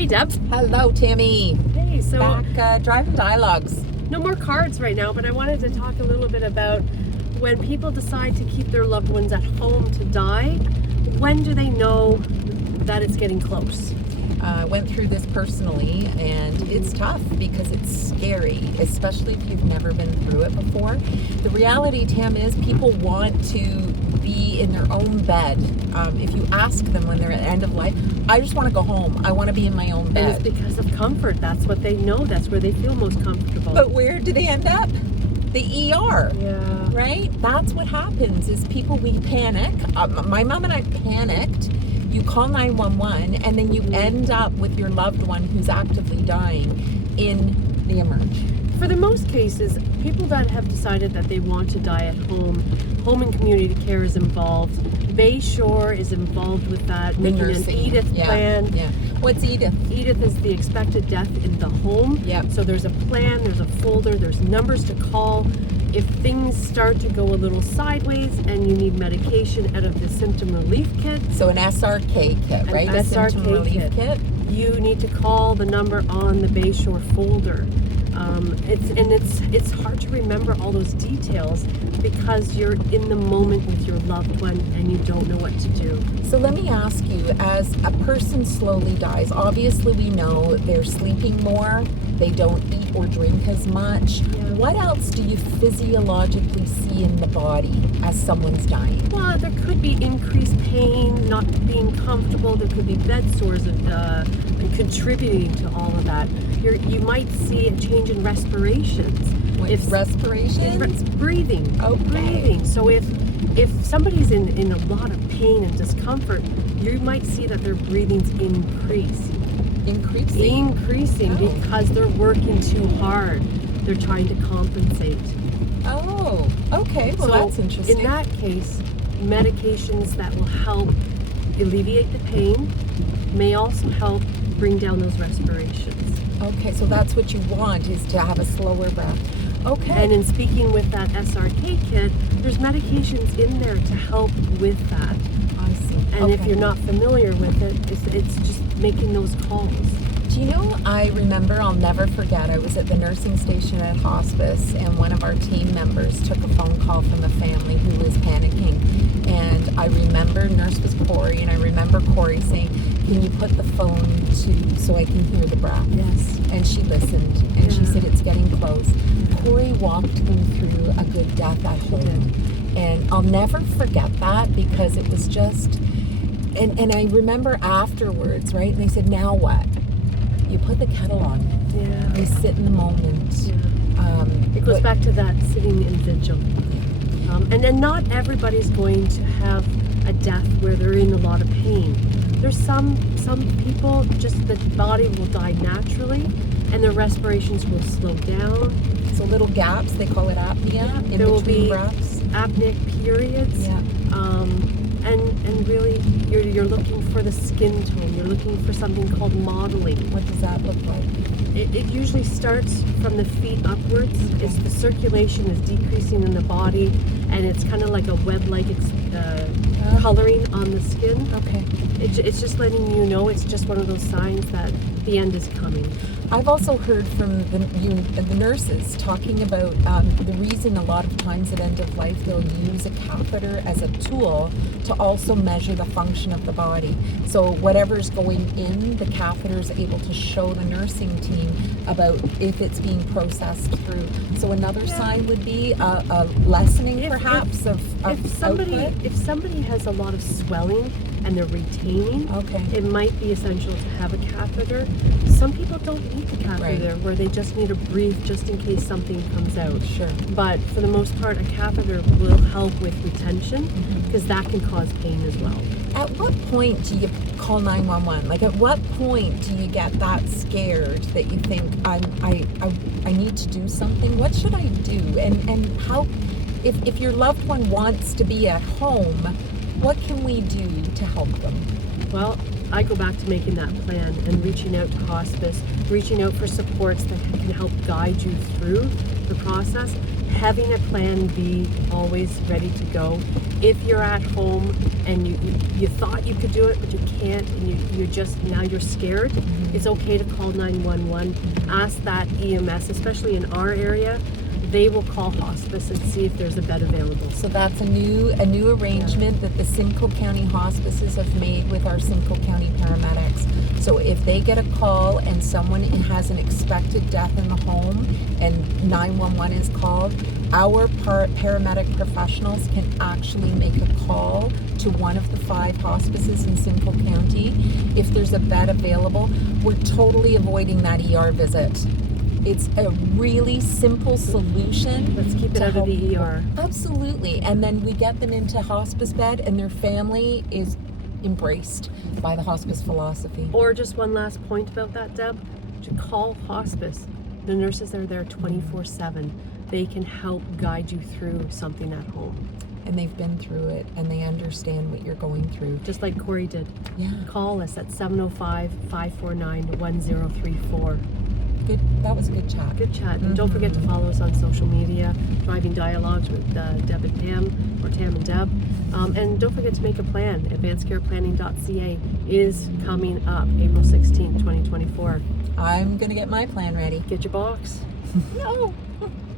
Hey, Deb. Hello, Tammy. Hey, so Back driving dialogues. no more cards right now, but I wanted to talk a little bit about when people decide to keep their loved ones at home to die, when do they know that it's getting close? I went through this personally, and it's tough because it's scary, especially if you've never been through it before. The reality, Tam, is people want to be in their own bed. If you ask them when they're at the end of life, I just want to go home. I want to be in my own bed. And it's because of comfort. That's what they know. That's where they feel most comfortable. But where do they end up? The ER. Yeah. Right? That's what happens is we panic. My mom and I panicked. You call 911 and then you end up with your loved one who's actively dying in the emerge. For the most cases, people that have decided that they want to die at home and community care is involved. Bayshore is involved with that, making an EDITH plan. Yeah. What's EDITH? EDITH is the expected death in the home. Yep. So there's a plan, there's a folder, there's numbers to call. If things start to go a little sideways and you need medication out of the symptom relief kit. So an SRK kit, right? The symptom relief kit. You need to call the number on the Bayshore folder. It's hard to remember all those details because you're in the moment with your loved one and you don't know what to do. So let me ask you, as a person slowly dies, obviously we know they're sleeping more, they don't eat or drink as much. Yeah. What else do you physiologically see in the body as someone's dying? Well, there could be increased pain, not being comfortable. There could be bed sores contributing to all of that. You might see a change in respirations. Respirations? Breathing. Okay. Breathing. So if somebody's in a lot of pain and discomfort, you might see that their breathing's increasing because they're working too hard. They're trying to compensate. Oh, okay. Well, So that's interesting. in that case, medications that will help alleviate the pain may also help bring down those respirations. Okay, so that's what you want, is to have a slower breath. Okay. And in speaking with that SRK kit, there's medications in there to help with that. I see. And if you're not familiar with it, it's just making those calls. Do you know, I remember, I'll never forget, I was at the nursing station at Hospice, and one of our team members took a phone call from a family who was panicking. And I remember, nurse was Corey, and I remember Corey saying, "Can you put the phone to, so I can hear the breath?" Yes. And she listened, and she said, "It's getting close." Corey walked them through a good death at home. And I'll never forget that because it was just, and I remember afterwards, right? And they said, "Now what?" You put the kettle on. Yeah. You sit in the moment. Yeah. It goes back to that sitting in vigil. And then not everybody's going to have a death where they're in a lot of pain. There's some people, just the body will die naturally and their respirations will slow down. So little gaps, they call it apnea, in there will between be breaths. apneic periods. Yeah. And really you're looking for the skin tone. You're looking for something called modeling. What does that look like? It usually starts from the feet upwards. It's the circulation is decreasing in the body, and it's kind of like a web-like coloring on the skin. Okay. It's just letting you know it's just one of those signs that the end is coming. I've also heard from the nurses talking about the reason a lot of times at end of life they'll use a catheter as a tool to also measure the function of the body. So whatever's going in, the catheter is able to show the nursing team about if it's being processed through. So another sign would be a lessening perhaps of output. If somebody has a lot of swelling and they're retaining, it might be essential to have a catheter. Some people don't need the catheter, where they just need a brief just in case something comes out. Sure. But for the most part, a catheter will help with retention because that can cause pain as well. At what point do you call 911? Like, at what point do you get that scared that you think, I need to do something? What should I do? And how, if your loved one wants to be at home, what can we do to help them? Well, I go back to making that plan and reaching out to hospice, reaching out for supports that can help guide you through the process, having a plan B always ready to go, If you're at home and you thought you could do it, but you can't, and you're just, now you're scared, it's okay to call 911. Ask that EMS, especially in our area, they will call hospice and see if there's a bed available. So that's a new arrangement that the Simcoe County hospices have made with our Simcoe County paramedics. So if they get a call and someone has an expected death in the home and 911 is called, our paramedic professionals can actually make a call to one of the 5 hospices in Simcoe County. If there's a bed available, we're totally avoiding that ER visit. It's a really simple solution. Let's keep it out of the ER. Absolutely. And then we get them into hospice bed and their family is embraced by the hospice philosophy. Or just one last point about that, Deb, to call hospice. The nurses are there 24/7. They can help guide you through something at home. And they've been through it and they understand what you're going through. Just like Corey did. Yeah. Call us at 705-549-1034. Good. That was a good chat. Good chat. And don't forget to follow us on social media, Driving Dialogues with Deb and Tam, or Tam and Deb. And don't forget to make a plan. AdvancedCarePlanning.ca is coming up April 16th, 2024. I'm going to get my plan ready. Get your box. No.